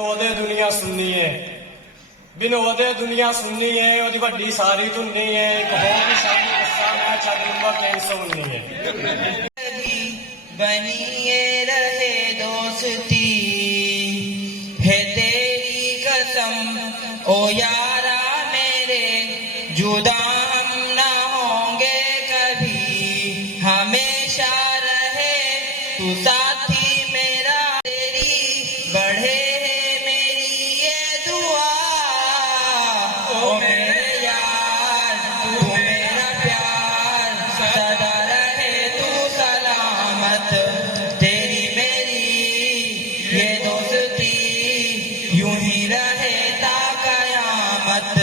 ਉਹਦੇ ਦੁਨੀਆ ਸੁਣਨੀ ਹੈ ਬਿਨ ਉਹਦੇ ਦੁਨੀਆ ਸੁਣਨੀ ਹੈ ਉਹਦੀ ਵੱਡੀ ਸਾਰੀ ਧੁੰਨੀ ਹੈ ਇੱਕ ਹੋਰ ਵੀ ਸਾਰੀ ਦੱਸਾਂ ਮੈਂ ਛੱਡ ਲੂੰਗਾ 319 ਹੈ बनिए रहे दोस्ती है तेरी कसम ओ यारा मेरे जुदा हम ना होंगे कभी हमेशा रहे तू साथी मेरा तेरी बढ़े है मेरी ये दुआ ओ मेरे यार तू मेरा प्यार सदा रहे तू सलामत तेरी मेरी ये दोस्ती यूं ही रहे ता कयामत।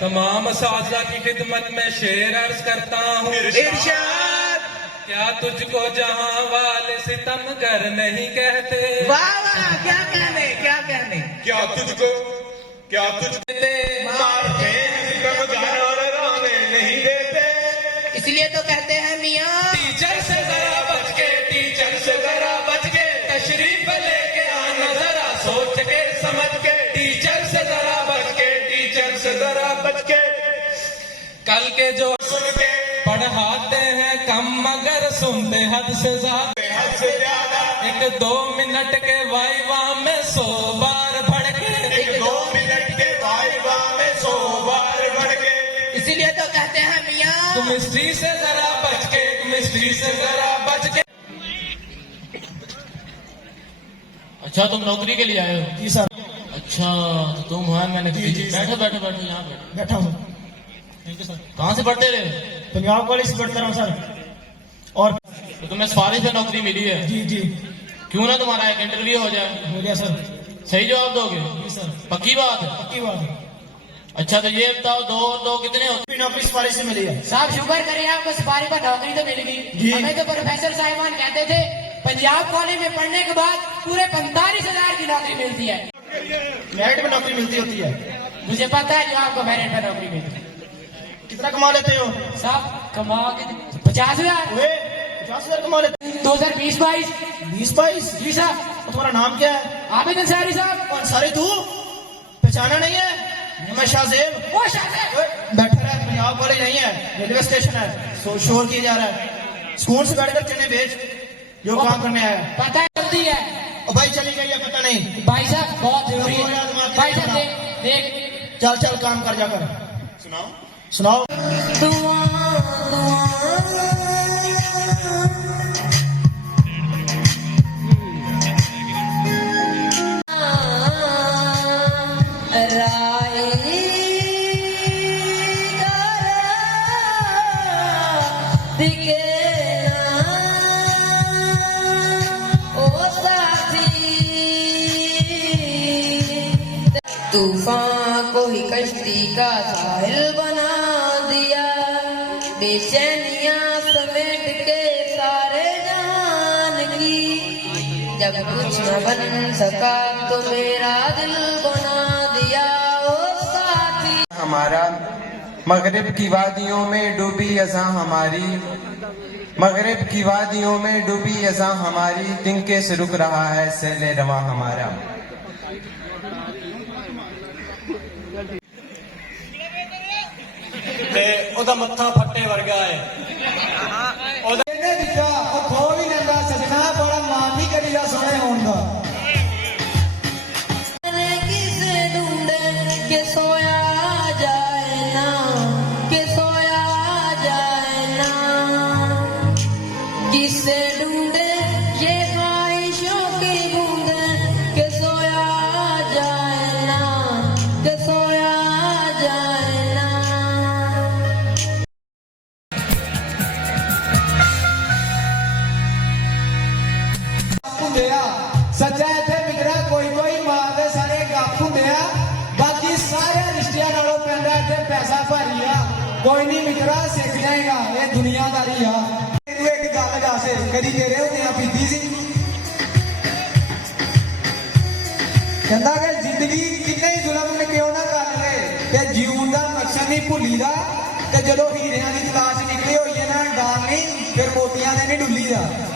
तमाम साजा की खिदमत में शेर अर्ज करता हूँ इरशाद। क्या तुझको जहाँ वाले सितमगर नहीं कहते? वाह वाह, क्या कहने क्या कहने। क्या तुझको मारते रमजान और रोने नहीं देते। इसलिए तो कहते हैं मियाँ टीचर से जरा बच के, टीचर से जरा बच के, तशरीफ लेके आना जरा सोच के समझ के, टीचर से जरा बच के, टीचर से जरा बच के। कल के जो सुन के पढ़ाते हैं कम मगर सुनते हद से ज्यादा, एक 2 मिनट के वाइवा में 100 बार भड़ के, एक 2 मिनट के वाइवा में 100 बार बढ़ के। इसीलिए तो कहते हैं मियाँ केमिस्ट्री से जरा बच के, केमिस्ट्री से जरा बच के। अच्छा तुम नौकरी के लिए आए हो? जी सर अच्छा तो तुम हाँ मैंने बैठो बैठो बैठो यहाँ बैठो। बैठा हूँ थैंक यू सर। कहाँ से पढ़ते रहे? पंजाब कॉलेज से पढ़ता रहा सर और तो तुम्हें सिफारिश पे नौकरी मिली है? जी जी क्यों ना तुम्हारा एक इंटरव्यू हो जाए? हो गया सर। सही जवाब दोगे? जी सर पक्की बात है? पक्की बात है। अच्छा तो ये बताओ 2 और 2 कितने होते? नौकरी सिफारिश से मिली है। साहब शुक्र करें आपको सिपाही पर नौकरी तो मिल जी। गई। हमें तो प्रोफेसर साहिबान कहते थे पंजाब कॉलेज में पढ़ने के बाद पूरे 45,000 की नौकरी मिलती है। मेरिट में नौकरी मिलती होती है। मुझे पता है जो आपको मेरिट पर नौकरी मिलती है। कितना कमा लेते हो? साहब कमा के 50,000 50,000 कमा लेते 2020-22। 20-22। जी साहब। तो तुम्हारा नाम क्या है? आबिद अंसारी साहब। कौन सारे तू पहचाना नहीं है? मैं शाहजेब। वो शाहजेब बैठा रहा है पंजाब कॉलेज नहीं है रेलवे स्टेशन है शोर किया जा रहा है स्कूल से गाड़ी कर चने भेज जो काम करने आया है। पता है जल्दी है और भाई चली गई है पता नहीं। भाई साहब बहुत जरूरी है। भाई साहब देख चल चल काम कर जाकर सुनाओ सुनाओ। तूफान को ही कश्ती का साहिल बना दिया बेचैनियां समेट के सारे जान की जब कुछ न बन सका तो मेरा दिल बना दिया ओ साथी। हमारा मगरिब की वादियों में डूबी अज़ां हमारी, मगरिब की वादियों में डूबी अज़ां हमारी, तिनके से रुक रहा है सैले रवा हमारा। ਤੇ ਉਹਦਾ ਮੱਥਾ ਫੱਟੇ ਵਰਗਾ ਹੈ ਉਹਦੇ ਵਿੱਚ ਉਹ ਖੋ ਵੀ ਲੈਂਦਾ ਸਜਣਾ ਬੜਾ ਮਾਨ ਨਹੀਂ ਕਰੀਦਾ ਸੋਹਣੇ ਹੋਣ ਦਾ। किसे ढूंढे के सोया जाए ना, के सोया जाए ना, किसे ढूंढे ये ख्वाहिशों की बूंदे के सोया जाए ना, के सोया जाए ना। ਹੁੰਦੇ ਆ ਸੱਚਾ ਇੱਥੇ ਮਿੱਤਰਾ ਕੋਈ ਕੋਈ ਮਾਂ ਦੇ ਸਾਰੇ ਗੱਪ ਹੁੰਦੇ ਆ ਬਾਕੀ ਸਾਰੇ ਰਿਸ਼ਤਿਆਂ ਨਾਲੋਂ ਪੈਂਦਾ ਇੱਥੇ ਪੈਸਾ ਭਾਰੀ ਆ ਕੋਈ ਨਹੀਂ ਮਿੱਤਰਾ ਸਿੱਖ ਜਾਏਗਾ ਇਹ ਦੁਨੀਆਦਾਰੀ ਆ। ਤੈਨੂੰ ਇੱਕ ਗੱਲ ਦੱਸ ਕਦੀ ਤੇਰੇ ਹੁੰਦੇ ਆ ਪੀਤੀ ਸੀ ਕਹਿੰਦਾ ਕਿ ਜ਼ਿੰਦਗੀ ਕਿੰਨੇ ਹੀ ਜ਼ੁਲਮ ਨੇ ਕਿਉਂ ਨਾ ਕਰ ਲਏ ਤੇ ਜੀਉਣ ਦਾ ਮਕਸਦ ਨਹੀਂ ਭੁੱਲੀਦਾ ਤੇ ਜਦੋਂ ਹੀਰਿਆਂ ਦੀ ਤਲਾਸ਼ ਨਿਕਲੀ ਹੋਈ ਹੈ ਨਾ ਡਾਲ ਨਹੀਂ ਫਿਰ नहीं डुली जा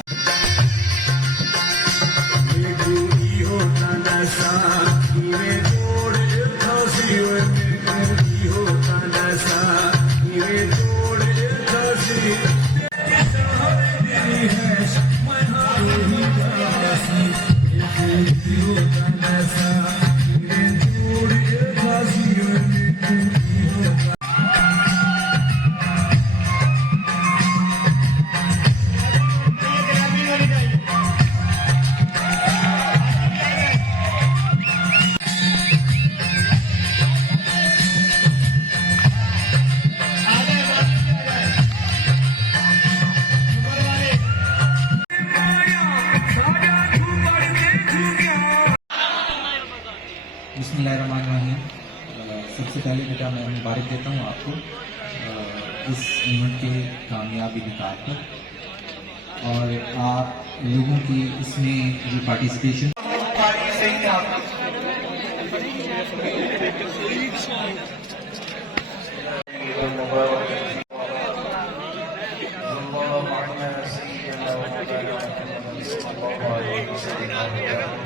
बिस्मिल्लाहिर्रहमानिर्रहीम। सबसे पहले बेटा मैं मुबारक देता हूँ आपको इस इवेंट के कामयाबी निकाल पर और आप लोगों की इसमें जो पार्टिसिपेशन Allah